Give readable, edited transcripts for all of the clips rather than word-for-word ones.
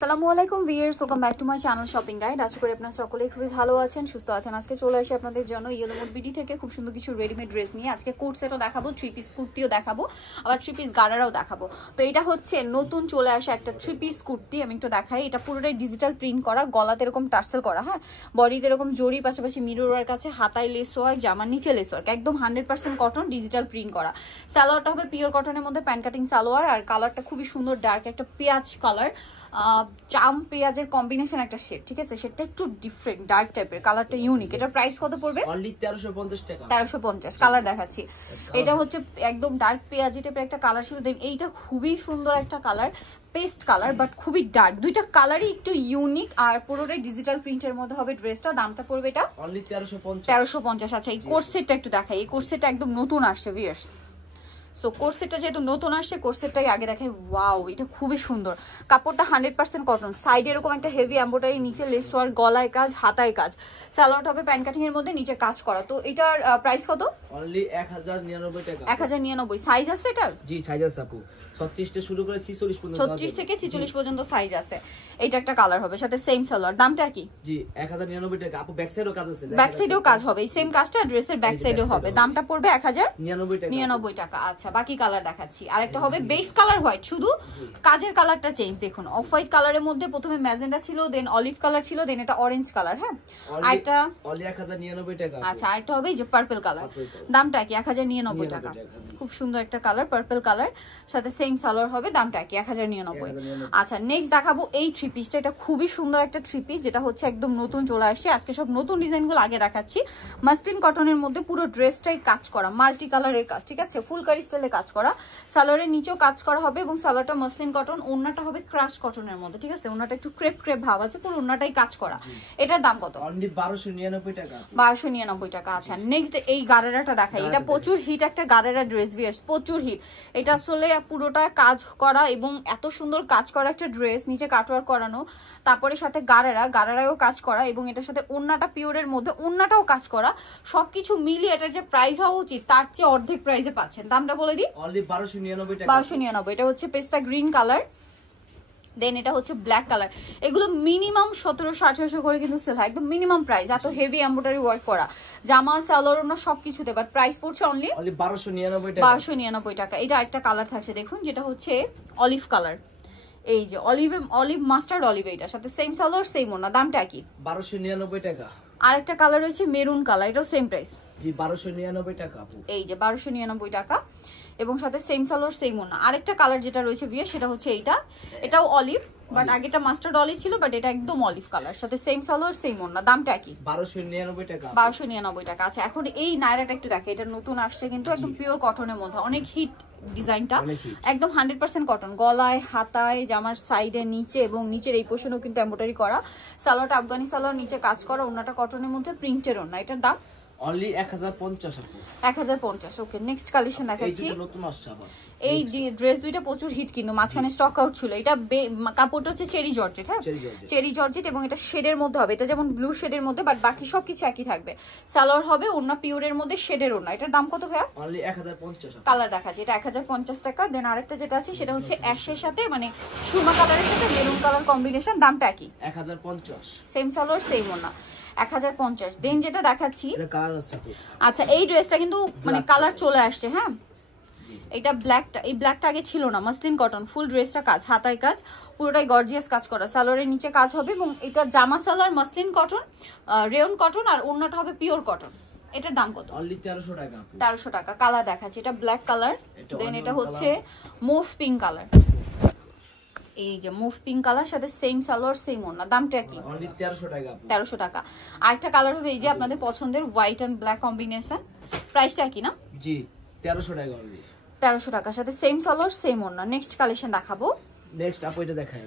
আসসালামু আলাইকুম viewers, welcome back to my channel shopping guide. আশা করি আপনারা সকলেই খুবই ভালো আছেন, সুস্থ আছেন। আজকে চলে আসি আপনাদের জন্য ইয়েলো মোড বিডি থেকে খুব সুন্দর কিছু রেডিমেড ড্রেস নিয়ে। আজকে কোট সেটও দেখাবো, থ্রি পিস কুর্তিও দেখাবো, আবার থ্রি পিস গাড়ারাও দেখাবো। তো এটা হচ্ছে নতুন চলে আসা একটা থ্রি পিস কুর্তি। আমি একটু দেখাই। এটা পুরোটাই ডিজিটাল প্রিন্ট করা, গলাতে এরকম টার্সেল করা, হ্যাঁ, বডিতে এরকম জড়ি, পাশাপাশি মিরর ওয়ার্ক আছে, হাতায় লেস ওয়ার্ক, জামার নিচে লেস ওয়ার্ক, একদম 100% কটন, ডিজিটাল প্রিন্ট করা। সালোয়ারটা হবে পিওর কটনের মধ্যে, প্যান্ট কাটিং সালোয়ার। আর কালারটা খুবই সুন্দর, ডার্ক একটা পেঁয়াজ কালার, জাম পেঁয়াজের কম্বিনেশন একটা শেড, ঠিক আছে? সেটা একটু ডিফারেন্ট, ডার্ক টাইপের, কালারটা ইউনিক। এটা প্রাইস কত পড়বে? অনলি 1350 টাকা। 1350। কালার দেখাচ্ছি। এটা হচ্ছে একদম ডার্ক পেঁয়াজি টাইপের একটা কালার ছিল। দেন এইটা খুবই সুন্দর একটা কালার, পেস্ট কালার, বাট খুবই ডার্ক। দুইটা কালারই একটু ইউনিক, আর পুরোটাই ডিজিটাল প্রিন্টের মধ্যে হবে ড্রেসটা। দামটা পড়বে এটা অনলি 1350। 1350। আচ্ছা, এই কোর্স সেটটা একটু দেখাই। এই কোর্স সেটটা একদম নতুন আসছে ভিউয়ার্স। সো কোর্সেটটা যেহেতু নতুন আসছে, কোর্সেটটাই আগে দেখাই। ওয়াও, এটা খুবই সুন্দর। কাপড়টা 100% কটন, সাইডে এরকম একটা হেভি এমব্রয়ডারি, নিচে লেস ওয়ার্ক, গলায় কাজ, হাতায় কাজ। সালোয়ারটা হবে প্যান্ট কাটিং এর মধ্যে, নিচে কাজ করা। তো এটার প্রাইস কত? অনলি 1099 টাকা। 1099। সাইজ আছে এটার? জি, সাইজ আছে আপু। 36 থেকে শুরু করে 46 পর্যন্ত। 36 থেকে 46 পর্যন্ত সাইজ আছে। এটা একটা কালার হবে, সাথে সেম সালোয়ার। দামটা কি? জি, 1099 টাকা। আপু ব্যাক সাইডেও কাজ আছে। ব্যাক সাইডেও কাজ হবে, এই সেম কাজটা ড্রেসের ব্যাক সাইডেও হবে। দামটা পড়বে 1099 টাকা। আচ্ছা, বাকি কালার দেখাচ্ছি। আরেকটা হবে বেস কালার হোয়াইট, শুধু কাজের কালারটা চেঞ্জ। দেখুন, অফ হোয়াইট কালারের মধ্যে প্রথমে ম্যাজেন্ডা ছিল, দেন অলিভ কালার ছিল, দেন এটা অরেঞ্জ কালার। হ্যাঁ, আরেকটা অনলি 1099 টাকা। আচ্ছা, আরেকটা হবে এই যে পার্পল কালার। দামটা কি? 1099 টাকা। খুব সুন্দর একটা কালার, পার্পল কালার, সাথে সেম সালোয়ার হবে। দামটা কি? 1099। আচ্ছা, নেক্সট দেখাবো এই থ্রি পিসটা। এটা খুবই সুন্দর একটা থ্রি পিস, যেটা হচ্ছে একদম নতুন চলে আসছে। আজকে সব নতুন ডিজাইনগুলো আগে দেখাচ্ছি। মাসলিন কটনের মধ্যে পুরো ড্রেসটাই কাজ করা, মাল্টি কালারের কাজ, ঠিক আছে? ফুলকারি স্টাইলে কাজ করা, সালোয়ারের নিচেও কাজ করা হবে, এবং সালোয়ারটা মাসলিন কটন, ওন্নাটা হবে ক্রাশ কটনের মধ্যে, ঠিক আছে? ওন্নাটা একটু ক্রেপ ক্রেপ ভাব আছে, পুরো ওন্নাটাই কাজ করা। এটার দাম কত? অনলি 1299 টাকা। 1299 টাকা। আচ্ছা, নেক্সট এই গারেরাটা দেখাই। এটা প্রচুর হিট একটা গারেরা ড্রেস ভিউয়ার্স, প্রচুর হিট। এটা আসলে পুরোটা কাজ করা, এবং এত সুন্দর কাজ করা একটা ড্রেস, নিচে কাটওয়ার্ক করানো, তারপরে সাথে গারারাও কাজ করা, এবং এটার সাথে ওন্নাটা পিওরের মধ্যে, ওন্নাটাও কাজ করা। সবকিছু মিলিয়ে এটার যে প্রাইস হওয়া উচিত তার চেয়ে অর্ধেক প্রাইসে পাচ্ছেন। দামটা বলে দিই, অনলি 1299 টাকা। 1299। এটা হচ্ছে পেস্তা গ্রিন কালার, দেন এটা হচ্ছে ব্ল্যাক কালার। এগুলো মিনিমাম 1700-1800 করে কিন্তু সেল হয়, একদম মিনিমাম প্রাইস। এত হেভি এমব্রয়ডারি ওয়ার্ক করা, জামা সালোয়ার না সবকিছুতে, বাট প্রাইস পড়ছে অনলি 1299 টাকা। 1299 টাকা। এটা একটা কালার থাকছে, দেখুন, যেটা হচ্ছে অলিভ কালার। এই যে অলিভ মাস্টার্ড অলিভ, এটার সাথে সেম সালোয়ার, সেম ওড়না। দামটা কি? 1299 টাকা। আরেকটা কালার রয়েছে মেরুন কালার, এটাও সেম প্রাইস। জি, 1299 টাকা আপু। এই যে 1299 টাকা, এবং সাথে সেম সালোয়ার, সেম ওড়না। আরেকটা কালার যেটা রয়েছে ভিয়া, সেটা হচ্ছে এইটা। এটাও অলিভ, বাট আগেটা মাস্টার্ড অলিভ ছিল, বাট এটা একদম অলিভ কালার, সাথে সেম সালোয়ার, সেম ওড়না। দামটা কি? 1299 টাকা। 1299 টাকা। আচ্ছা, এখন এই নায়রাটা একটু দেখে। এটা নতুন আসছে কিন্তু, একদম পিওর কটনের মধ্যে, অনেক হিট ডিজাইনটা, একদম 100% কটন। গলায়, হাতায়, জামার সাইডে, নিচে এবং নিচের এই পোর্শনও কিন্তু এমব্রয়ডারি করা। সালোয়ারটা আফগানি সালোয়ার, নিচে কাজ করা, ওড়নাটা কটনের মধ্যে, প্রিন্টের ওড়না। এটার দাম অনলি 1050 আপু। 1050। ওকে, নেক্সট কালেকশন দেখাচ্ছি। এই নতুন আসছে আবার এই ড্রেস দুইটা প্রচুর হিট, কিন্তু মাঝখানে স্টক আউট ছিল। এটা কাপড়টা হচ্ছে চেরি জর্জেট, হ্যাঁ, চেরি জর্জেট, এবং এটা শেডের মধ্যে হবে। এটা যেমন ব্লু শেডের মধ্যে, বাট বাকি সবকিছু একই থাকবে। সালোয়ার হবে ওড়না পিওরের মধ্যে, শেডের ওড়না। এটার দাম কত ভাইয়া? অনলি 1050। কালার দেখাচ্ছি, এটা 1050 টাকা। দেন আরেকটা যেটা আছে সেটা হচ্ছে অ্যাশের সাথে, মানে সুরমা কালারের সাথে মেরুন কালার কম্বিনেশন। দামটা কি? 1050। সেম সালোয়ার, সেম ওড়না, 1050। দেন যেটা দেখাচ্ছি, এটা কালার আছে। আচ্ছা, এই ড্রেসটা কিন্তু মানে কালার চলে আসছে, হ্যাঁ। এটা ব্ল্যাকটা, এই ব্ল্যাকটা আগে ছিল না। মাসলিন কটন, ফুল ড্রেসটা কাজ, হাতায় কাজ, পুরোটাই গর্জিয়াস কাজ করা। সালোয়ারের নিচে কাজ হবে, এবং এটা জামা salwar muslin cotton, rayon cotton, আর ওড়নাটা হবে পিওর কটন। এটার দাম কত? অনলি 1300 টাকা। 1300 টাকা। কালার দেখাচ্ছি, এটা ব্ল্যাক কালার, দেন এটা হচ্ছে মুভ পিঙ্ক কালার। এই যে মুভ পিঙ্ক কালার, সাথে সেম সালোয়ার, সেম ওড়না। দামটা কি? অনলি 1300 টাকা। 1300 টাকা। আরেকটা কালার হবে এই যে আপনাদের পছন্দের হোয়াইট এন্ড ব্ল্যাক কম্বিনেশন। প্রাইসটা কি না? জি, 1300 টাকা অনলি। 1300 টাকার সাথে সেম সালোয়ার, সেম ওড়না। নেক্সট কালেকশন দেখাবো। নেক্সট আপু এটা দেখাই।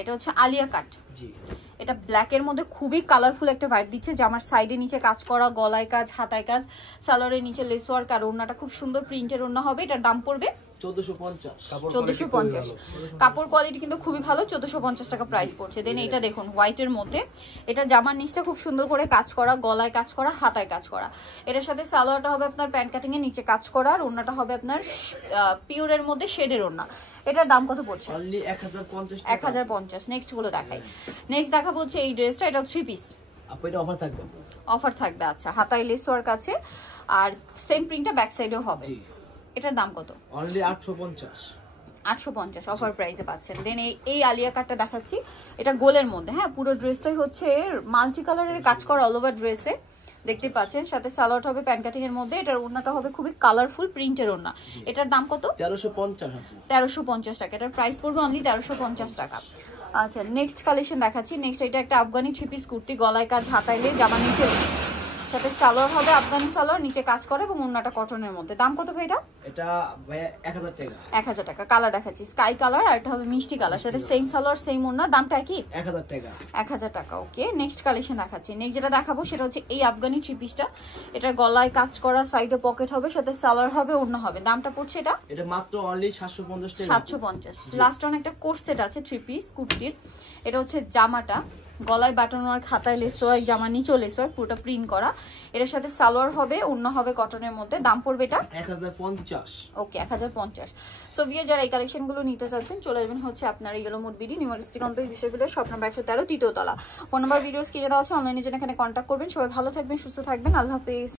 এটা হচ্ছে আলিয়া কাট। জি, এটা ব্ল্যাক এর মধ্যে খুবই কালারফুল একটা ভাইব দিচ্ছে। জামার সাইডে নিচে কাজ করা, গলায় কাজ, হাতায় কাজ, সালোয়ারের নিচে লেস ওয়ার্ক, আর ওড়নাটা খুব সুন্দর প্রিন্টের ওড়না হবে। এটার দাম পড়বে 1450। কাপড় কোয়ালিটি কিন্তু খুবই ভালো। 1450 টাকা প্রাইস পড়ছে। দেন এটা দেখুন হোয়াইটের মধ্যে, এটা জামার নিচটা খুব সুন্দর করে কাজ করা, গলায় কাজ করা, হাতায় কাজ করা। এটার সাথে সালোয়ারটা হবে আপনার প্যান্ট কাটিং এর নিচে কাজ করা, আর ওড়নাটা হবে আপনার পিওরের মধ্যে শেডের ওড়না। এটার দাম কত পড়ছে? অনলি 1050 টাকা। 1050। নেক্সট গুলো দেখাই। নেক্সট দেখাবো হচ্ছে এই ড্রেসটা, এটা 3 পিস। আপু এটা অফার থাকবে। অফার থাকবে, আচ্ছা। হাতায় লেস ওয়ার্ক আছে আর সেম প্রিন্টটা ব্যাক সাইডেও হবে। জি। এটার দাম কত? অনলি 850। 850 অফার প্রাইসে পাচ্ছেন। দেন এই আলিয়া কাটটা দেখাচ্ছি, এটা গোলের মধ্যে। হ্যাঁ, পুরো ড্রেসটাই হচ্ছে মাল্টি কালারের কাজ করা অল ওভার ড্রেসে, দেখতে পাচ্ছেন। সাথে সালোয়ার হবে প্যান্ট কাটিং এর মধ্যে, এটার ওড়নাটা হবে খুবই কালারফুল প্রিন্টের ওড়না। এটার দাম কত? 1350 আপু। 1350 টাকা। এটার প্রাইস পড়বে অনলি 1350 টাকা। আচ্ছা, নেক্সট কালেকশন দেখাচ্ছি। নেক্সট এটা একটা আফগানি 3 পিস কুর্তি, গলায় কাজ, হাতাইলে, জামা নিচে, সাথে সালোয়ার হবে আফগানি সালোয়ার, নিচে কাজ করে এবং ওড়নাটা কটনের মধ্যে। দাম কত ভাই এটা? এটা ভাই 1000 টাকা। 1000 টাকা। কালার দেখাচ্ছি স্কাই কালার, আর এটা হবে মিষ্টি কালার, সাথে সেম সালোয়ার সেম ওড়না। দামটা কি? 1000 টাকা। 1000 টাকা। ওকে, নেক্সট কালেকশন দেখাচ্ছি। নেক্সট যেটা দেখাবো সেটা হচ্ছে এই আফগানি 3 পিসটা। এটা গলায় কাজ করা, সাইডে পকেট হবে, সাথে সালোয়ার হবে, ওড়না হবে। দামটা পড়ছে এটা? এটা মাত্র অনলি 750 টাকা। 750। লাস্ট অন একটা কোর্স সেট আছে 3 পিস কুর্তির। এটা হচ্ছে জামাটা, গলায় বাটন ওয়ার্ক, হাতায় লেস ওয়ার্ক, জামা নিচে লেস ওয়ার্ক, পুরোটা প্রিন্ট করা। এটার সাথে সালোয়ার হবে, ওড়না হবে কটনের মধ্যে। দাম পড়বে এটা 1050। ওকে, 1050। সো ভিউয়ার যারা এই কালেকশনগুলো নিতে চাচ্ছেন চলে আসবেন হচ্ছে আপনার yellow mood BD, university complex, বিশ্ববিদ্যালয়, শপ নাম্বার 113, তৃতীয় তলা। ফোন নাম্বার ভিডিওস কিনে দেওয়া আছে, অনলাইনে জন্য এখানে কন্ট্যাক্ট করবেন। সবাই ভালো থাকবেন, সুস্থ থাকবেন, আল্লাহ হাফেজ।